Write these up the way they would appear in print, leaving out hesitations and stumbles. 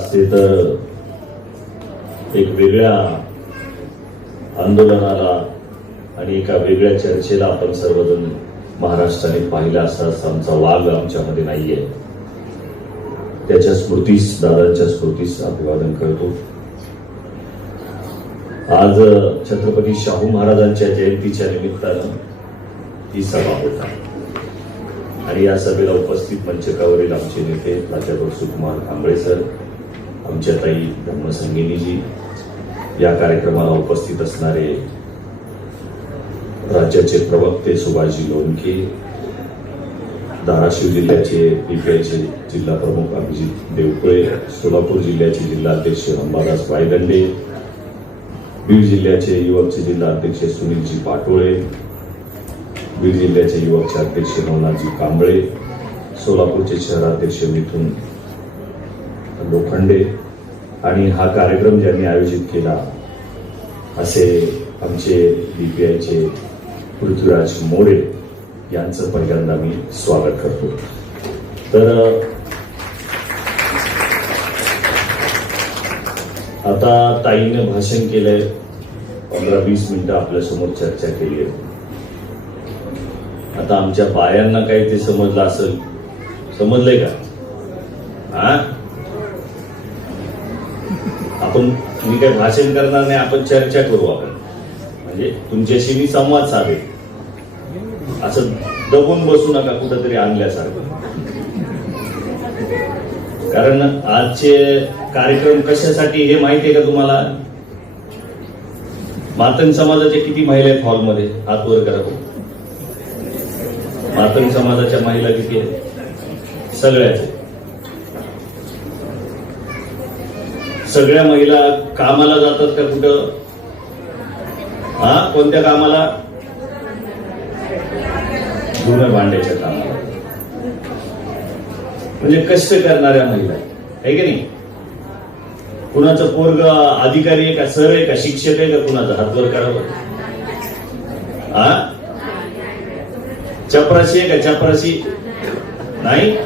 असते तर एक वेगळ्या आंदोलनाला आणि एका वेगळ्या चर्चेला आपण सर्वजण महाराष्ट्राने पाहिला असाच आमचा वाघ आमच्यामध्ये नाहीये. त्याच्या स्मृतीस, दादांच्या स्मृतीस अभिवादन करतो. आज छत्रपती शाहू महाराजांच्या जयंतीच्या निमित्तानं ही सभा होता आणि या सभेला उपस्थित मंचकावरील आमचे नेते प्राध्यापक सुकुमार कांबळे सर, आमच्या ताई धर्मसंगिनीजी, या कार्यक्रमाला उपस्थित असणारे राज्याचे प्रवक्ते सुभाषजी लोणके, धाराशिव जिल्ह्याचे पीपीआयचे जिल्हा प्रमुख अभिजित देवकुळे, सोलापूर जिल्ह्याचे जिल्हाध्यक्ष अंबादास वायदंडे, बीड जिल्ह्याचे युवकचे जिल्हाध्यक्ष सुनीलजी पाटोळे, बीड जिल्ह्याचे युवकचे अध्यक्ष नवनाथजी कांबळे, सोलापूरचे शहराध्यक्ष मिथुन लोखंडे आणि हा कार्यक्रम ज्यांनी आयोजित केला असे आमचे बीपीआयचे पृथ्वीराज मोरे यांचं पहिल्यांदा मी स्वागत करतो. तर आता ताईनं भाषण केलंय, 15-20 मिनिटं आपल्यासमोर चर्चा केली आहे. आता आमच्या बायांना काही ते समजलं असेल, समजलंय का? आपण, मी काही भाषण करणार नाही, आपण चर्चा करू. आपण म्हणजे तुमच्याशी मी संवाद साधेल, असं दबून बसू नका कुठंतरी आणल्यासारखं. कारण आजचे कार्यक्रम कशासाठी हे माहिती आहे का तुम्हाला? मातंग समाजाच्या किती महिला आहेत हॉलमध्ये? हात वर करा. मातंग समाजाच्या महिला किती आहेत? सगळ्याच. सगळ्या महिला कामाला जातात का कुठं? कोणत्या कामाला? धुणं भांड्याच्या कामाला. म्हणजे कष्ट करणाऱ्या महिला आहे की नाही? कुणाचं पोरग अधिकारी आहे का, सर आहे का, शिक्षक आहे का, कुणाचा? हातवर करावं. चपराशी आहे का? चपराशी नाही.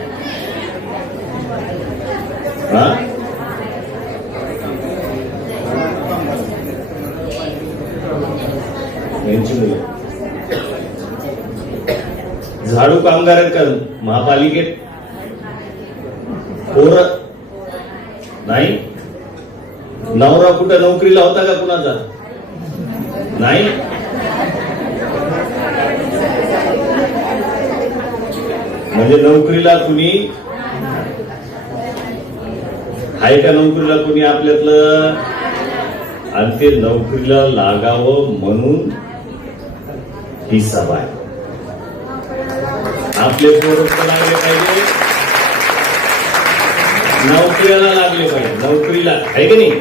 यांची मुलं झाडू कामगार आहेत का महापालिकेत? पोर नाही. नवरा कुठं नोकरीला होता का कुणाचा? नाही. म्हणजे नोकरीला कुणी आहे का? नोकरीला कुणी आपल्यातलं? आणि ते नोकरीला लागावं म्हणून ही सभा आहे. आपले पोरं लागले पाहिजे, नोकरीला लागले पाहिजे, नोकरीला, आहे की नाही?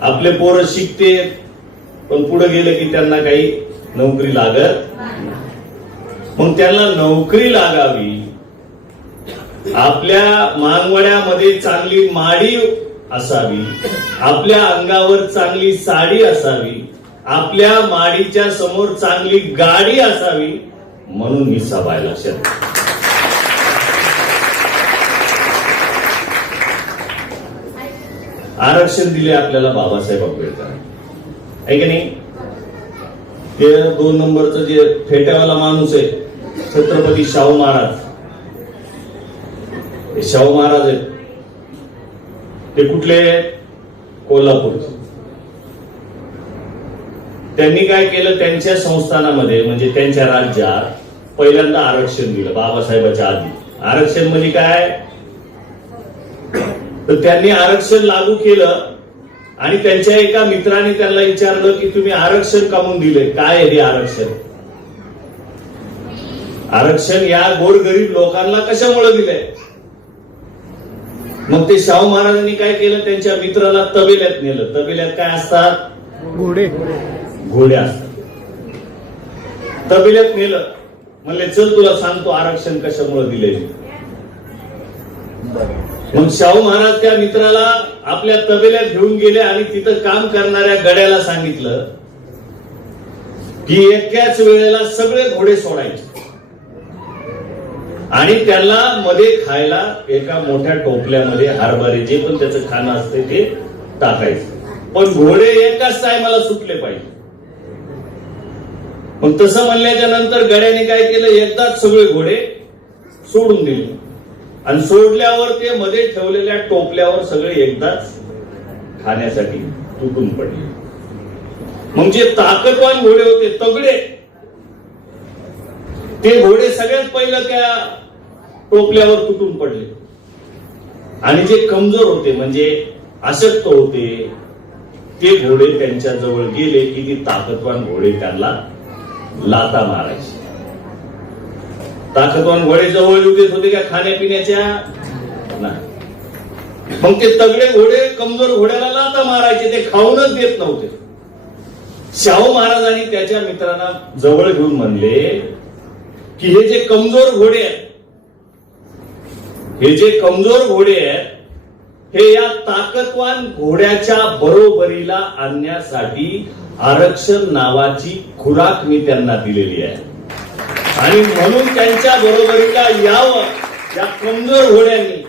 आपले पोरं शिकते पण पुढे गेले की त्यांना काही नोकरी लागत. मग त्यांना नोकरी लागावी, आपल्या मानवड्यामध्ये चांगली माडी असावी, आपल्या अंगावर चांगली साडी असावी, आपल्या माडीच्या समोर चांगली गाडी असावी, म्हणून ही सभा आहे. लक्षात. आरक्षण दिले आपल्याला बाबासाहेब आंबेडकर, आहे की नाही? ते 2 नंबरचं जे फेट्यावाला माणूस आहे छत्रपती शाहू महाराज, हे शाहू महाराज आहेत. ते कुठले? कोल्हापूरचे. त्यांनी काय केलं? त्यांच्या संस्थानामध्ये म्हणजे त्यांच्या राज्यात पहिल्यांदा आरक्षण दिलं बाबासाहेबांच्या आधी. आरक्षण म्हणजे काय? तर त्यांनी आरक्षण लागू केलं आणि त्यांच्या एका मित्राने त्यांना विचारलं की तुम्ही आरक्षण कामून दिले, काय आहे हे आरक्षण? आरक्षण या गोरगरीब लोकांना कशामुळे दिलंय? मग ते शाहू महाराजांनी काय केलं? त्यांच्या मित्राला तबेल्यात नेलं. तबेल्यात काय असतात? घोडे. घोडे असतात. तबेल्यात नेलं, म्हणले चल तुला सांगतो आरक्षण कशामुळे दिले. मग शाहू महाराज त्या मित्राला आपल्या तबेल्यात घेऊन गेले आणि तिथं काम करणाऱ्या गड्याला सांगितलं की एकाच वेळेला सगळे घोडे सोडायचे आणि त्याला मध्ये खायला एका मोठ्या टोपल्यामध्ये हरभरे जे पण त्याचं खाणं असते ते टाकायचं. पण घोडे एकाच टायमाला सुटले पाहिजे. मग तसं म्हणल्याच्या नंतर गड्याने काय केलं, एकदाच सगळे घोडे सोडून दिले आणि सोडल्यावर ते मध्ये ठेवलेल्या टोपल्यावर सगळे एकदाच खाण्यासाठी तुटून पडले. मग जे ताकदवान घोडे होते, तगडे, ते घोडे सगळ्यात पहिलं त्या टोपल्यावर तुटून पडले. आणि जे कमजोर होते म्हणजे अशक्त होते ते घोडे त्यांच्या जवळ गेले की ती ताकदवान घोडे त्यांना लाता मारायचे. ताकदवान घोडे जवळ येऊ देत होते का खाण्यापिण्याच्या? नाही. मग ते तगडे घोडे कमजोर घोड्याला लाता मारायचे, ते खाऊनच देत नव्हते. शाहू महाराजांनी त्याच्या मित्रांना जवळ घेऊन म्हणले की हे जे कमजोर घोडे आहेत, हे जे कमजोर घोडे आहेत, हे या ताकदवान घोड्याच्या बरोबरीला आणण्यासाठी आरक्षण नावाची खुराक मी त्यांना दिलेली आहे. आणि म्हणून त्यांच्या बरोबरीला यावं या कमजोर घोड्यांनी,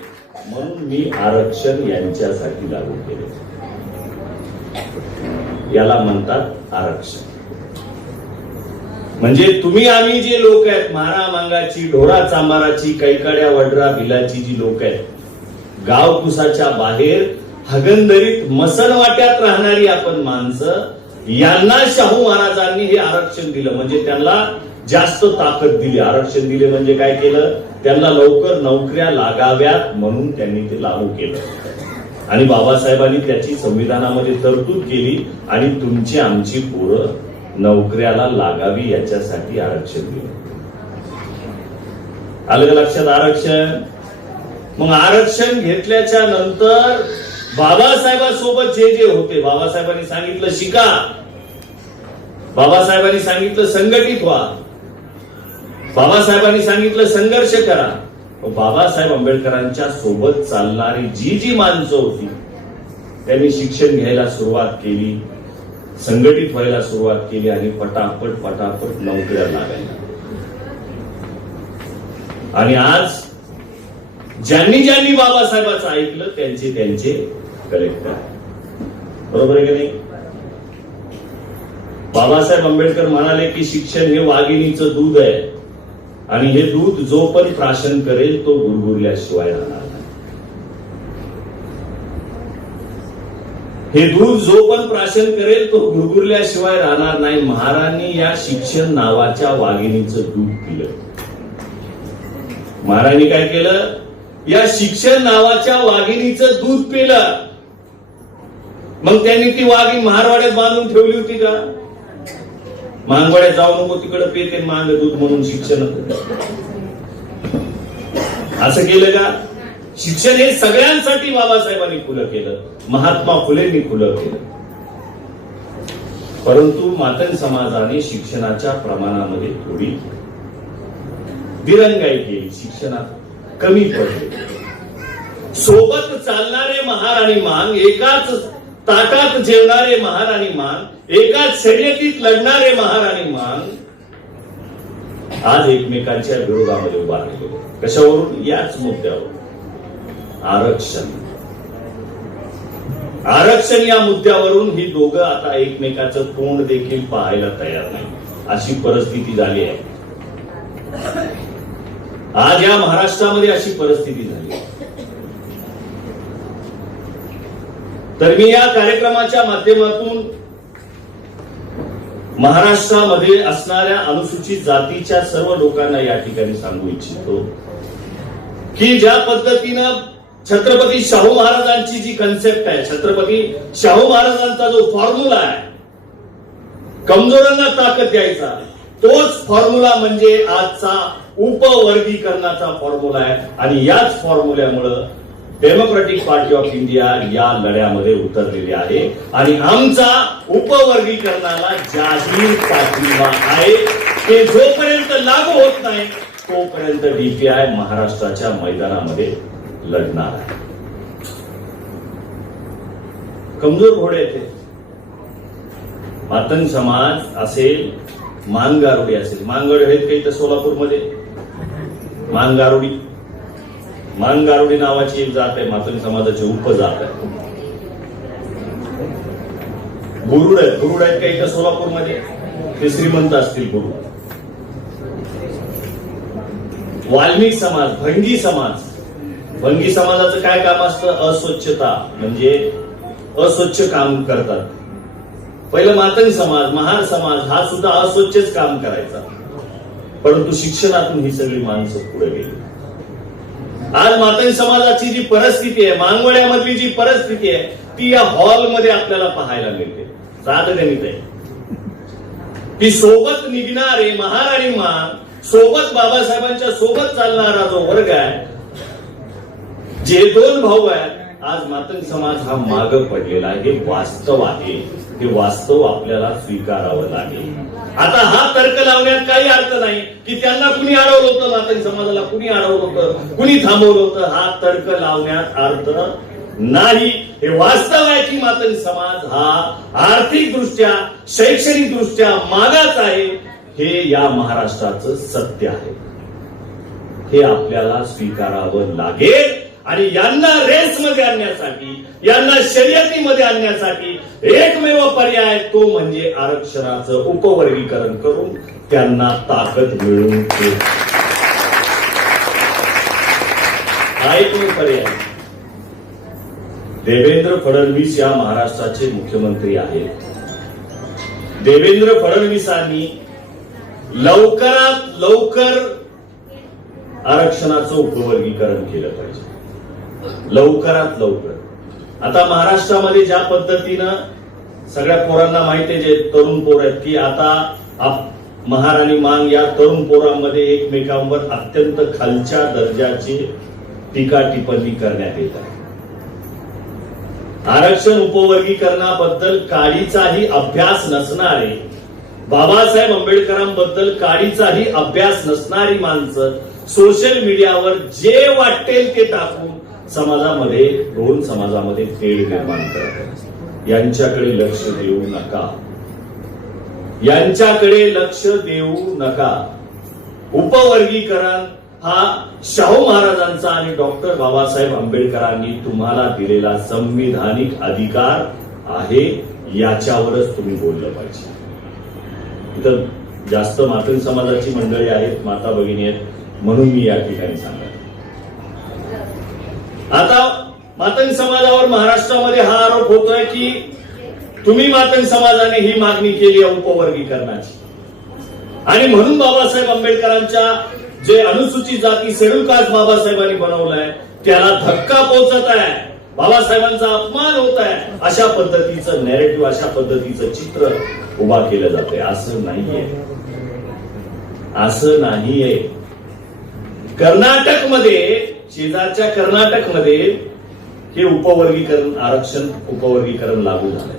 म्हणून मी आरक्षण यांच्यासाठी लागू केले. याला म्हणतात आरक्षण. म्हणजे तुम्ही आम्ही जे लोक आहेत, मारा मांगाची, ढोरा चांबाराची, कैकाड्या वडरा भिलाची जी लोक आहेत, गाव कुसाच्या बाहेर हगंदरीत मसणवाट्यात राहणारी आपण माणसं, यांना शाहू महाराजांनी हे आरक्षण दिलं. म्हणजे त्यांना जास्त ताकद दिली. आरक्षण दिले म्हणजे काय केलं, त्यांना लवकर नोकऱ्या लागाव्यात म्हणून त्यांनी ते लागू केलं. आणि बाबासाहेबांनी त्याची संविधानामध्ये तरतूद केली आणि तुमची आमची पोरं नोकऱ्याला लागावी याच्यासाठी आरक्षण दिलं. आलं का लक्षात आरक्षण? मग आरक्षण घेतल्याच्या नंतर बाबासाहेबांसोबत जे जे होते, बाबासाहेबांनी सांगितलं शिका, बाबासाहेबांनी सांगितलं संघटित व्हा, बाबासाहेबांनी सांगितलं संघर्ष करा. बाबासाहेब आंबेडकरांच्या सोबत चालणारी जी जी माणसं होती त्यांनी शिक्षण घ्यायला सुरुवात केली, संघटित व्हायला सुरुवात केली आणि पटापट पटापट नोकऱ्या लागायला. आणि आज ज्यांनी ज्यांनी बाबासाहेबांचं ऐकलं त्यांचे त्यांचे कलेक्टर. बरोबर आहे की नाही? बाबासाहेब आंबेडकर म्हणाले की शिक्षण हे वाघिणीचं दूध आहे आणि हे दूध जो पण प्राशन करेल तो गुरगुरल्याशिवाय राहणार नाही. हे दूध जो पण प्राशन करेल तो गुरगुरल्याशिवाय राहणार नाही. महाराजांनी या शिक्षण नावाच्या वाघिणीचं दूध पिलं. महाराजांनी काय केलं, या शिक्षण नावाच्या वाघिणीचं दूध पिलं. मग त्यांनी ती वाघीण महारवाड्यात बांधून ठेवली होती का? मांगवाड्यात जाऊ नको तिकडे पेते मांग दूध म्हणून शिक्षण असं केलं का? शिक्षण हे सगळ्यांसाठी बाबासाहेबांनी खुलं केलं, महात्मा फुलेंनी खुलं केलं. परंतु मातंग समाजाने शिक्षणाच्या प्रमाणामध्ये थोडी दिरंगाई केली, शिक्षणात कमी पडले. सोबत चालणारे महार आणि मान, एकाच ताटात जेवणारे महार आणि मान, एकाच शर्यतीत लढणारे महार आणि मान आज एकमेकांच्या विरोधामध्ये उभा राहिले. कशावरून? याच मुद्द्यावर, आरक्षण. आरक्षण या मुद्द्यावरून ही दोघं आता एकमेकाचं तोंड देखील पाहायला तयार नाही, अशी परिस्थिती झाली आहे. आज या महाराष्ट्रामध्ये अशी परिस्थिती झाली. तर मी या कार्यक्रमाच्या माध्यमातून महाराष्ट्रामध्ये असणाऱ्या अनुसूचित जातीच्या सर्व लोकांना या ठिकाणी सांगू इच्छितो की ज्या पद्धतीनं छत्रपती शाहू महाराजांची जी कन्सेप्ट आहे, छत्रपती शाहू महाराजांचा जो फॉर्म्युला आहे, कमजोरांना ताकद द्यायचा, तोच फॉर्म्युला म्हणजे आजचा उपवर्गीकरणाचा फॉर्म्युला आहे. आणि याच फॉर्म्युल्यामुळं डेमोक्रेटिक पार्टी ऑफ इंडिया या लढ्यामध्ये उतरलेली आहे आणि आमचा उपवर्गीकरणाला जाहीर पाठिंबा आहे. ते जोपर्यंत लागू होत नाही तोपर्यंत डीपीआय महाराष्ट्राच्या मैदानामध्ये लढणार आहे. कमजोर घोडे येते, मातंग समाज असेल, मानगारुडे असेल. मानगारुडे आहेत काही तर सोलापूरमध्ये, मानगारुडी. मानगारुडी नावाची एक जात आहे, मातंग समाजाची उपजात आहे. बुरुड आहेत. बुरुड आहेत का इथं सोलापूरमध्ये? ते श्रीमंत असतील बुरुड. वाल्मिक समाज, भंगी समाज. भंगी समाजाचं काय काम असतं? अस्वच्छता, म्हणजे अस्वच्छ काम करतात. पहिलं मातंग समाज, महार समाज हा सुद्धा अस्वच्छच काम करायचा, परंतु शिक्षणातून ही सगळी माणसं पुढे गेली. आज मातंग समाजाची जी परिस्थिती आहे, मांगवळ्यामधली जी परिस्थिती आहे, ती या हॉलमध्ये आपल्याला पाहायला मिळते. साधं गणित आहे की सोबत निघणारे महार आणि मान, सोबत बाबासाहेबांच्या सोबत चालणारा जो वर्ग आहे, जे दोन भाऊ आहेत, आज मातंग समाज हा माग पडलेला आहे. हे वास्तव आहे. हे वास्तव आपल्याला स्वीकारावं लागेल. आता हा तर्क लावण्यात काही अर्थ नाही की त्यांना कुणी अडवलं होतं, मातंग समाजाला कुणी अडवलं होतं, कुणी थांबवलं होतं. हा तर्क लावण्यात अर्थ नाही. हे वास्तव आहे की मातंग समाज हा आर्थिक दृष्ट्या, शैक्षणिक दृष्ट्या मागास आहे. हे या महाराष्ट्राचं सत्य आहे. हे आपल्याला स्वीकारावं लागेल. आणि यांना रेसमध्ये आणण्यासाठी, यांना शर्यतीमध्ये आणण्यासाठी एकमेव पर्याय तो म्हणजे आरक्षणाचं उपवर्गीकरण करून त्यांना ताकद मिळवून देणं. हा एकमेव पर्याय. देवेंद्र फडणवीस या महाराष्ट्राचे मुख्यमंत्री आहेत. देवेंद्र फडणवीसांनी लवकरात लवकर आरक्षणाचं उपवर्गीकरण केलं पाहिजे. लवकरात लवकर. आता महाराष्ट्रामध्ये ज्या पद्धतीनं सगळ्या पोरांना माहिती आहे, जे तरुण पोर आहेत, की आता महार आणि मांग या तरुण पोरांमध्ये एकमेकांवर अत्यंत खालच्या दर्जाची टीका टिप्पणी करण्यात येत आहे. आरक्षण उपवर्गीकरणाबद्दल काडीचाही अभ्यास नसणारे, बाबासाहेब आंबेडकरांबद्दल काडीचाही अभ्यास नसणारी माणसं सोशल मीडियावर जे वाटेल ते टाकून समाजामध्ये, दोन समाजामध्ये तेढ निर्माण करतात. यांच्याकडे लक्ष देऊ नका. यांच्याकडे लक्ष देऊ नका. उपवर्गीकरण हा शाहू महाराजांचा आणि डॉक्टर बाबासाहेब आंबेडकरांनी तुम्हाला दिलेला संविधानिक अधिकार आहे. याच्यावरच तुम्ही बोललं पाहिजे. इथं जास्त मातंग समाजाची मंडळी आहेत, माता भगिनी आहेत, म्हणून मी या ठिकाणी सांगतो. आता मातंग समाजावर महाराष्ट्रामध्ये हा आरोप होतोय की तुम्ही मातंग समाजाने ही मागणी केली आहे उपवर्गीकरणाची, आणि म्हणून बाबासाहेब आंबेडकरांच्या जे अनुसूचित जाती शेड्यूल कास्ट बाबासाहेबांनी बनवलंय त्याला धक्का पोहोचत आहे, बाबासाहेबांचा अपमान होत आहे. अशा पद्धतीचं नॅरेटिव्ह, अशा पद्धतीचं चित्र उभा केलं जाते. असं नाहीये. असं नाहीये. कर्नाटकमध्ये, शेजारच्या कर्नाटकमध्ये हे उपवर्गीकरण, आरक्षण उपवर्गीकरण लागू झालंय.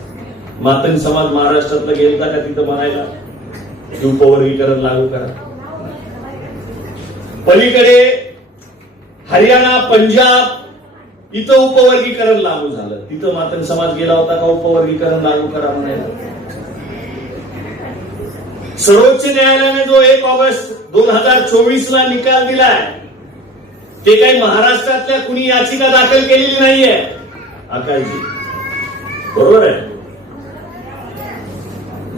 मातंग समाज महाराष्ट्रातला गेलता का तिथं म्हणायला की उपवर्गीकरण लागू करा? पलीकडे हरियाणा, पंजाब इथं उपवर्गीकरण लागू झालं. तिथं मातंग समाज गेला होता का उपवर्गीकरण लागू करा म्हणायला? सर्वोच्च न्यायालयाने जो 1 ऑगस्ट 2024 ला निकाल दिलाय, ते काही महाराष्ट्रातल्या कुणी याचिका दाखल केलेली नाहीये. आकाशजी बरोबर आहे.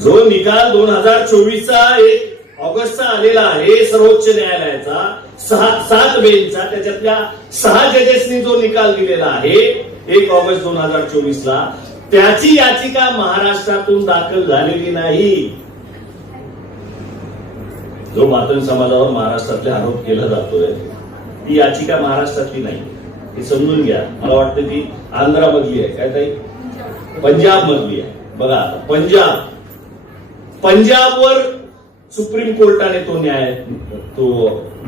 जो निकाल 2024चा 1 ऑगस्टचा आलेला आहे सर्वोच्च न्यायालयाचा 7 बेंचचा, त्याच्यातल्या 6 जजेसनी जो निकाल दिलेला आहे 1 ऑगस्ट 2024 ला, त्याची याचिका महाराष्ट्रातून दाखल झालेली नाही. जो मातंग समाजावर महाराष्ट्रातले आरोप केला जातोय ती याचिका महाराष्ट्रातली नाही. हे समजून घ्या. मला वाटतं ती आंध्रामधली आहे. काय ताई? पंजाब मधली आहे. बघा, पंजाबवर सुप्रीम कोर्टाने तो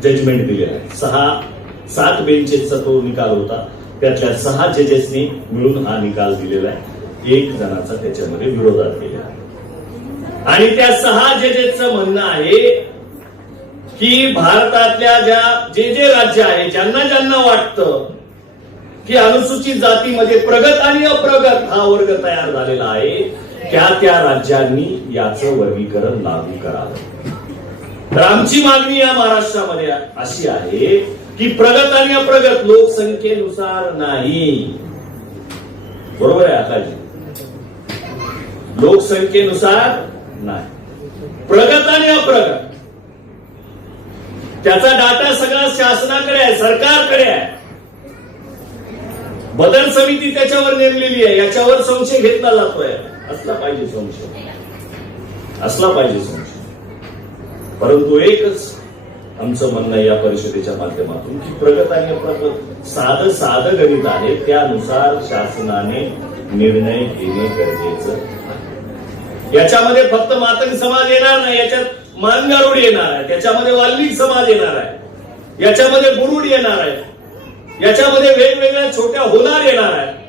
जजमेंट दिलेला आहे. 7 बेंचेसचा तो निकाल होता. त्यातल्या 6 जजेसनी मिळून हा निकाल दिलेला आहे. 1 जणाचा त्याच्यामध्ये विरोधात केलेला आहे. आणि त्या 6 जजेसचं म्हणणं आहे की भारतातल्या जे राज्य आहे, ज्यांना ज्यांना वाटतं की अनुसूचित जातीमध्ये प्रगत आणि अप्रगत हा वर्ग तयार झालेला आहे, त्या राज्यांनी याचं वर्गीकरण लागू करावं. तर आमची मागणी या महाराष्ट्रामध्ये अशी आहे की प्रगत आणि अप्रगत लोकसंख्येनुसार नाही. बरोबर आहे आकाशजी? लोकसंख्येनुसार नाही, प्रगत आणि अप्रगत त्याचा डाटा सगळा शासनाकडे आहे, सरकारकडे आहे. बदल समिती त्याच्यावर नेमलेली आहे, याच्यावर संशय घेतला जातोय. असला पाहिजे संशय, असला पाहिजे संशय. परंतु एकच आमचं म्हणणं या परिषदेच्या माध्यमातून की प्रगत आणि अप्रगत साधं गणित आहे, त्यानुसार शासनाने निर्णय घेणे गरजेचं आहे. याच्यामध्ये फक्त मातंग समाज येणार नाही, याच्यात मानगारुड येणार आहे, त्याच्यामध्ये वाल्मिक समाज येणार आहे, याच्यामध्ये बुरुड येणार आहे, याच्यामध्ये वेगवेगळ्या छोट्या होलार येणार आहेत.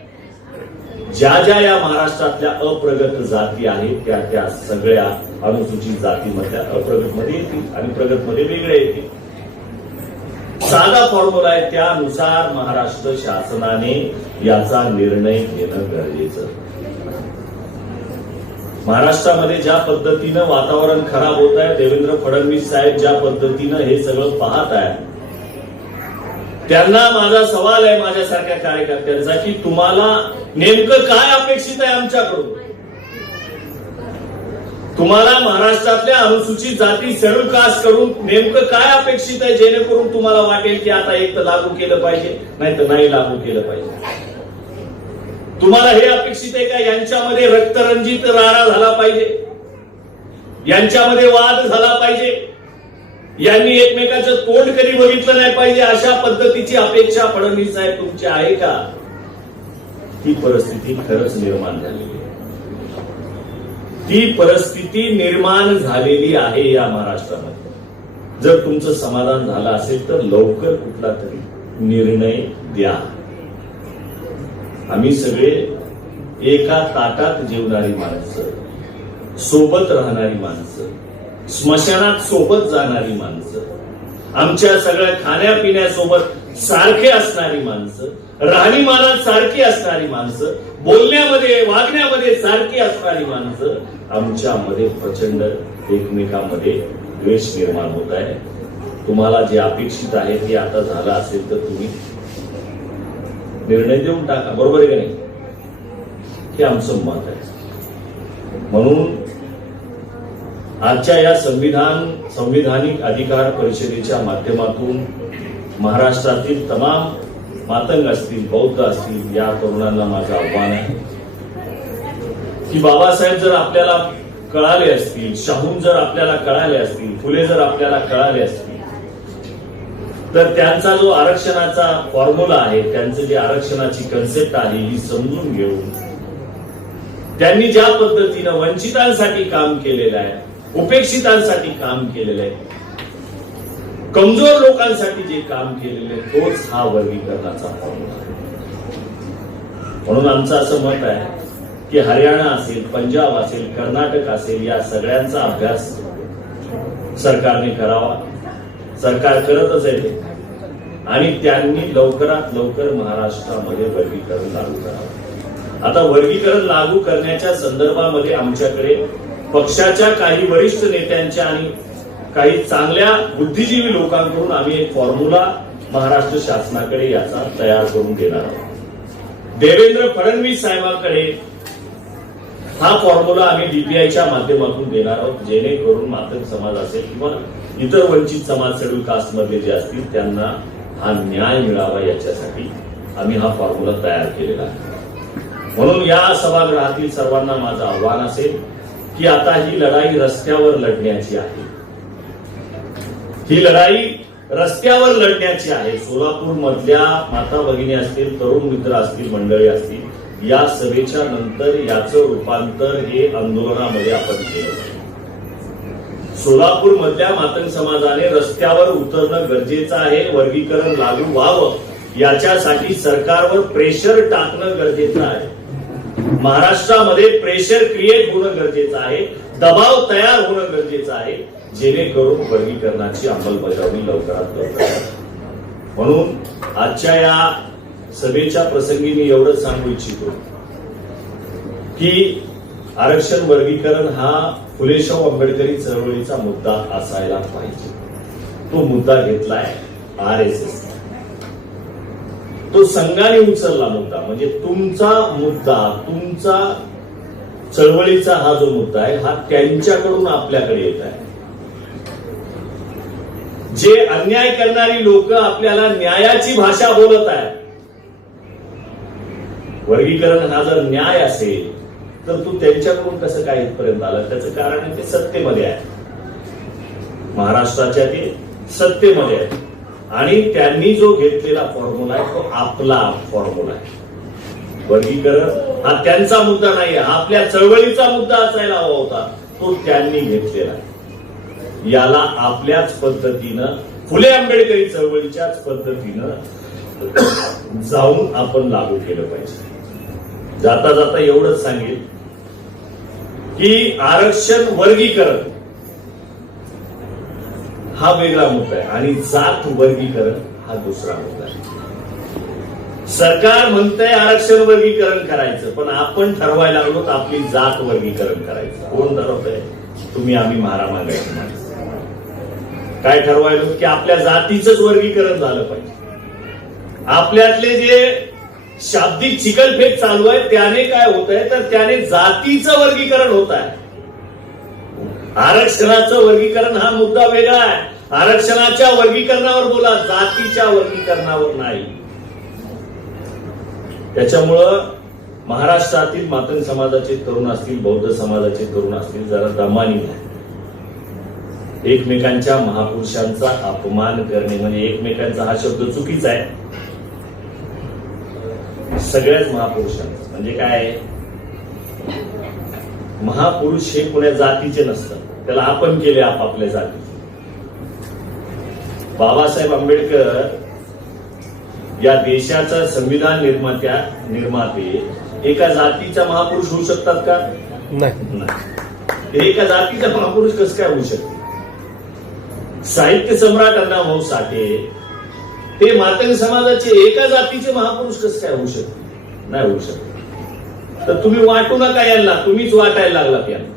ज्या या महाराष्ट्रातल्या अप्रगत जाती आहेत त्या सगळ्या अनुसूचित जातीमधल्या अप्रगत मध्ये येतील आणि प्रगत मध्ये वेगळ्या येतील. साधा फॉर्म्युला आहे, त्यानुसार महाराष्ट्र शासनाने याचा निर्णय घेणं गरजेचं. महाराष्ट्रामध्ये ज्या पद्धतीनं वातावरण खराब होत आहे, देवेंद्र फडणवीस साहेब ज्या पद्धतीनं हे सगळं पाहत आहे, त्यांना माझा सवाल आहे माझ्यासारख्या कार्यकर्त्यांचा की तुम्हाला नेमकं काय अपेक्षित आहे आमच्याकडून? तुम्हाला महाराष्ट्रातल्या अनुसूचित जाती शेड्यूल कास्ट कडून नेमकं काय अपेक्षित आहे, जेणेकरून तुम्हाला वाटेल की आता एक तर लागू केलं पाहिजे, नाही तर नाही लागू केलं पाहिजे? तुम्हाला हे अपेक्षित आहे का यांच्यामध्ये रक्तरंजित राडा झाला पाहिजे, यांच्यामध्ये वाद झाला पाहिजे, यांनी एकमेकाचं तोंड कधी बघितलं नाही पाहिजे, अशा पद्धतीची अपेक्षा फडणवीस साहेब तुमची आहे का? ती परिस्थिती खरंच निर्माण झालेली आहे. ती परिस्थिती निर्माण झालेली आहे या महाराष्ट्रामध्ये. जर तुमचं समाधान झालं असेल तर लवकर कुठला तरी निर्णय द्या. आम्ही सगळे एका ताटात जेवणारी माणसं, सोबत राहणारी माणसं, स्मशानात सोबत जाणारी माणसं, आमच्या सगळ्या खाण्यापिण्यासोबत सारखे असणारी माणसं, राहणीमानात सारखी असणारी माणसं, बोलण्यामध्ये वागण्यामध्ये सारखी असणारी माणसं, आमच्यामध्ये प्रचंड एकमेकांमध्ये द्वेष निर्माण होत आहे. तुम्हाला जे अपेक्षित आहे ते आता झालं असेल तर तुम्ही निर्णय देऊन टाका. बरोबर आहे का नाही? हे आमचं मत आहे. म्हणून आजच्या या संविधानिक अधिकार परिषदेच्या माध्यमातून महाराष्ट्रातील तमाम मातंग असतील, बौद्ध असतील, या तरुणांना माझं आव्हान आहे की बाबासाहेब जर आपल्याला कळाले असतील, शाहू जर आपल्याला कळाले असतील, फुले जर आपल्याला कळाले असतील, तर त्यांचा जो आरक्षणाचा फॉर्म्युला आहे, त्यांचं जे आरक्षणाची कन्सेप्ट आहे ही समजून घेऊन त्यांनी ज्या पद्धतीनं वंचितांसाठी काम केलेलं आहे, उपेक्षितांसाठी काम केलेलं आहे, कमजोर लोकांसाठी जे काम केलेले तोच हा वर्गीकरणाचा फॉर्म्युला आहे. म्हणून आमचं असं मत आहे की हरियाणा असेल, पंजाब असेल, कर्नाटक असेल, या सगळ्यांचा अभ्यास सरकारने करावा. सरकार करतच आहे ते, आणि त्यांनी लवकरात लवकर महाराष्ट्रामध्ये वर्गीकरण लागू करावं. आता वर्गीकरण लागू करण्याच्या संदर्भामध्ये आमच्याकडे पक्षाच्या काही वरिष्ठ नेत्यांच्या आणि काही चांगल्या बुद्धिजीवी लोकांकडून आम्ही एक फॉर्म्युला महाराष्ट्र शासनाकडे याचा तयार करून देणार आहोत. देवेंद्र फडणवीस साहेबांकडे हा फॉर्म्युला आम्ही डीपीआयच्या माध्यमातून देणार आहोत, जेणेकरून मातंग समाज असेल किंवा इतर वंचित समाज शेड्यूल कास्ट मध्ये जे असतील त्यांना हा न्याय मिळावा याच्यासाठी आम्ही हा फॉर्म्युला तयार केलेला आहे. म्हणून या सभागृहातील सर्वांना माझं आव्हान असेल की आता ही लढाई रस्त्यावर लढण्याची आहे. ही लढाई रस्त्यावर लढण्याची आहे. सोलापूर मधल्या माता भगिनी असतील, तरुण मित्र असतील, मंडळी असतील, या सभेच्या नंतर याचं रूपांतर हे आंदोलनामध्ये आपण केलं. सोलापूर मधल्या मातंग समाजाने रस्त्यावर उतरणं गरजेचं आहे. वर्गीकरण लागू व्हावं याच्यासाठी सरकारवर प्रेशर टाकणं गरजेचं आहे. महाराष्ट्रामध्ये प्रेशर क्रिएट होणं गरजेचं आहे, दबाव तयार होणं गरजेचं आहे, जेणेकरून वर्गीकरणाची अंमलबजावणी लवकरात लवकर. म्हणून आजच्या या सभेच्या प्रसंगी मी एवढंच सांगू इच्छितो की आरक्षण वर्गीकरण हा फुले शाहू आंबेडकरी चळवळीचा मुद्दा असायला पाहिजे. तो मुद्दा घेतलाय RSS. तो संघाने उचलला मुद्दा, म्हणजे तुमचा मुद्दा, तुमचा चळवळीचा हा जो मुद्दा आहे हा त्यांच्याकडून आपल्याकडे येत आहे. जे अन्याय करणारी लोक आपल्याला न्यायाची भाषा बोलत आहेत. वर्गीकरण हा जर न्याय असेल तर तू त्यांच्याकडून कसं काय इथपर्यंत आलं? त्याचं कारण ते सत्तेमध्ये आहे, महाराष्ट्राच्या ते सत्तेमध्ये आहे आणि त्यांनी जो घेतलेला फॉर्म्युला आहे तो आपला फॉर्म्युला आहे. वर्गीकरण हा त्यांचा मुद्दा नाही, आपल्या चळवळीचा मुद्दा असायला हवा होता, तो त्यांनी घेतलेला आहे. याला आपल्याच पद्धतीनं फुले आंबेडकरी चळवळीच्याच पद्धतीनं जाऊन आपण लागू केलं पाहिजे. जाता जाता एवढंच सांगेल की आरक्षण वर्गीकरण हा वेगळा मुद्दा आहे आणि जात वर्गीकरण हा दुसरा मुद्दा आहे. सरकार म्हणतंय आरक्षण वर्गीकरण करायचं, पण आपण ठरवायला लागलो तर आपली जात वर्गीकरण करायचं. कोण ठरवतंय? तुम्ही आम्ही मारा मागायचं माणसं. काय ठरवायलो की आपल्या जातीचंच वर्गीकरण झालं पाहिजे. आपल्यातले जे शाब्दिक चिकलफेक चालू आहे त्याने काय होत आहे तर त्याने जातीचं वर्गीकरण होत आहे. आरक्षणाचं वर्गीकरण हा मुद्दा वेगळा आहे. आरक्षणाच्या वर्गीकरणावर बोला, जातीच्या वर्गीकरणावर नाही. त्याच्यामुळं महाराष्ट्रातील मातंग समाजाचे तरुण असतील, बौद्ध समाजाचे तरुण असतील, जरा दमानी घ्या. एकमेकांच्या महापुरुषांचा अपमान करणे म्हणजे एकमेकांचा हा शब्द चुकीचा आहे. सगळ्याच महापुरुषांचा म्हणजे काय? महापुरुष हे कुण्या जातीचे नसतात, त्याला आपण केले आपापल्या जातीचे. बाबासाहेब आंबेडकर या देशाचा संविधान निर्माते एका जातीचा महापुरुष होऊ शकतात का? नाही. एका जातीचा महापुरुष कसं काय होऊ शकते? साहित्य सम्राट अण्णाभाऊ साठे ते मातंग समाजाचे एका जातीचे महापुरुष कसं काय होऊ शकते? नाही होऊ शकत. तर तुम्ही वाटू नका यांना, तुम्हीच वाटायला लागलात यांना.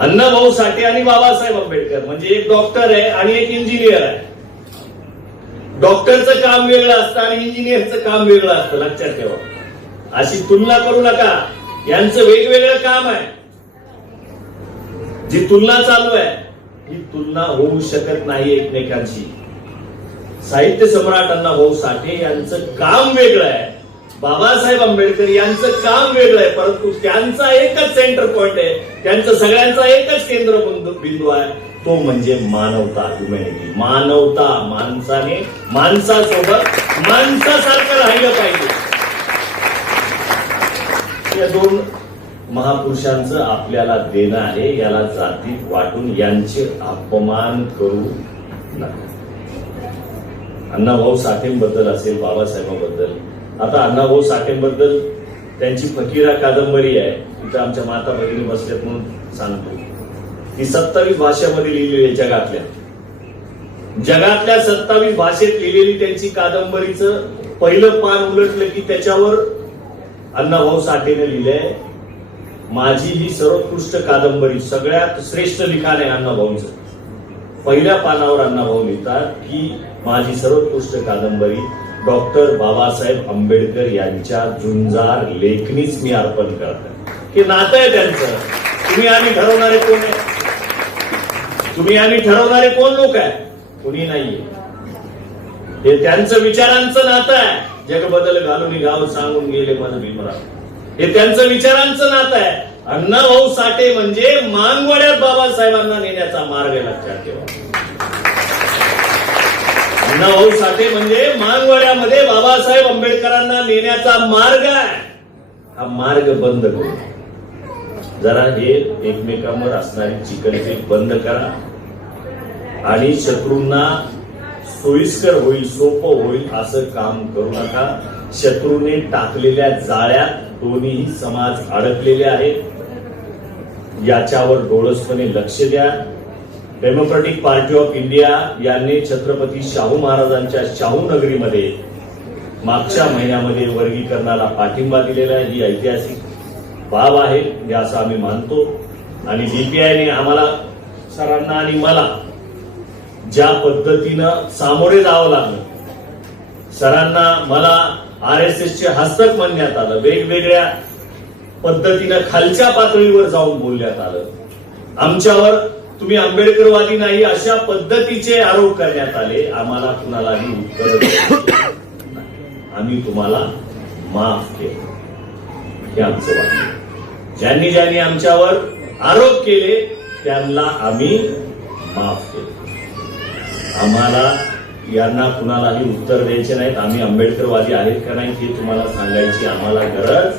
अण्णाभाऊ साठे आणि बाबासाहेब आंबेडकर म्हणजे एक डॉक्टर आहे आणि एक इंजिनियर आहे. डॉक्टरचं काम वेगळं असतं आणि इंजिनियरचं काम वेगळं असतं, लक्षात ठेवा. अशी तुलना करू नका. यांचं वेगवेगळं काम आहे. जी तुलना चालू आहे ही तुलना होऊ शकत नाही एकमेकांशी. साहित्य सम्राट अण्णाभाऊ साठे यांचं काम वेगळं आहे, बाबासाहेब आंबेडकर यांचं काम वेगळं आहे, परंतु त्यांचा एकच सेंटर पॉइंट आहे, त्यांचं सगळ्यांचा एकच केंद्र बिंदू आहे, तो म्हणजे मानवता, ह्युमॅनिटी. मानवता, माणसाने माणसासोबत माणसासारखं राहिलं पाहिजे. या दोन महापुरुषांचं आपल्याला देणं आहे. याला जातीत वाटून यांचे अपमान करू नका. अण्णाभाऊ साठेंबद्दल असेल, बाबासाहेबांबद्दल. आता अण्णाभाऊ साठेंबद्दल त्यांची फकीरा कादंबरी आहे, तिथं आमच्या माता भगिनी बसल्यात म्हणून सांगतो. ती 27 भाषेमध्ये लिहिलेली आहे. जगातल्या 27 भाषेत लिहिलेली त्यांची कादंबरीचं पहिलं पान उलटलं की त्याच्यावर अण्णाभाऊ साठेने लिहिलंय, माझी ही सर्वोत्कृष्ट कादंबरी, सगळ्यात श्रेष्ठ लिखाण आहे अण्णाभाऊंचं. पहिल्या पानावर अण्णाभाऊ लिहितात की माझी सर्वोत्कृष्ट कादंबरी डॉक्टर बाबासाहेब आंबेडकर यांच्या झुंजार लेखणीच मी अर्पण करतो. हे नातं आहे त्यांचं. तुम्ही आम्ही ठरवणारे कोण आहे? तुम्ही आम्ही ठरवणारे कोण लोक आहे? कुणी नाहीये. हे त्यांचं विचारांचं नातं आहे. जग बदल घालून गाव सांगून गेले मन भीमराव, हे त्यांचं विचारांचं नातं आहे. अण्णाभाऊ साठे म्हणजे मानवड्यात बाबासाहेबांना नेण्याचा मार्ग, लक्षात ठेवा. अण्णाभाऊ साठे म्हणजे मानवड्यामध्ये बाबासाहेब आंबेडकरांना नेण्याचा मार्ग आहे. हा मार्ग बंद करू. जरा हे एकमेकांवर असणारी चिकलफेक बंद करा आणि शत्रूंना सोयीस्कर होईल, सोपं होईल असं काम करू नका. शत्रूने टाकलेल्या जाळ्यात दोन्ही समाज अडकलेले आहेत. याच्यावर डोळसपणे लक्ष द्या. डेमोक्रॅटिक पार्टी ऑफ इंडिया यांनी छत्रपती शाहू महाराजांच्या शाहू नगरीमध्ये मागच्या महिन्यामध्ये वर्गीकरणाला पाठिंबा दिलेला आहे. ही ऐतिहासिक बाब आहे हे असं आम्ही मानतो. आणि डीपीआयने आम्हाला सरांना आणि मला ज्या पद्धतीनं सामोरे जावं लागलं, सरांना मला RSSचे हस्तक म्हणण्यात आलं, वेगवेगळ्या पद्धतीनं खालच्या पातळीवर जाऊन बोलण्यात आलं, आमच्यावर तुम्ही आंबेडकरवादी नाही अशा पद्धतीचे आरोप करण्यात आले, आम्हाला कुणालाही उत्तर आम्ही तुम्हाला माफ केलं हे आमचं वाक्य. ज्यांनी ज्यांनी आमच्यावर आरोप केले त्यांना आम्ही माफ केलं. आम्हाला यांना कुणालाही उत्तर द्यायचे नाहीत. आम्ही आंबेडकरवादी आहेत का नाही हे तुम्हाला सांगायची आम्हाला गरज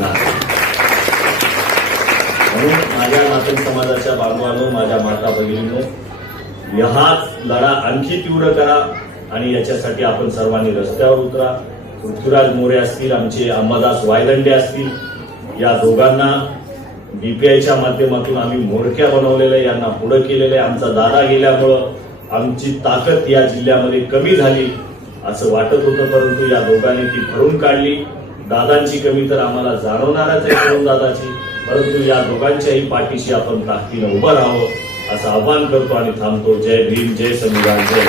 नाही. म्हणून माझ्या नातन समाजाच्या बांधवांनो, माझ्या माता भगिनींनो, हाच लढा आणखी तीव्र करा आणि याच्यासाठी आपण सर्वांनी रस्त्यावर उतरा. पृथ्वीराज मोरे असतील, आमचे अंबादास वायदंडे असतील, या दोघांना डीपीआयच्या माध्यमातून आम्ही मोडक्या बनवलेलं आहे, यांना पुढे केलेलं आहे. आमचा दादा गेल्यामुळं आमची ताकद या जिल्ह्यामध्ये कमी झाली असं वाटत होतं, परंतु या दोघांनी ती भरून काढली. दादांची कमी तर आम्हाला जाणवणारच आहे करून दादाची, परंतु या दोघांच्याही पाठीशी आपण ताकदीनं उभं राहावं असं आवाहन करतो आणि थांबतो. जय भीम, जय संविधान, जय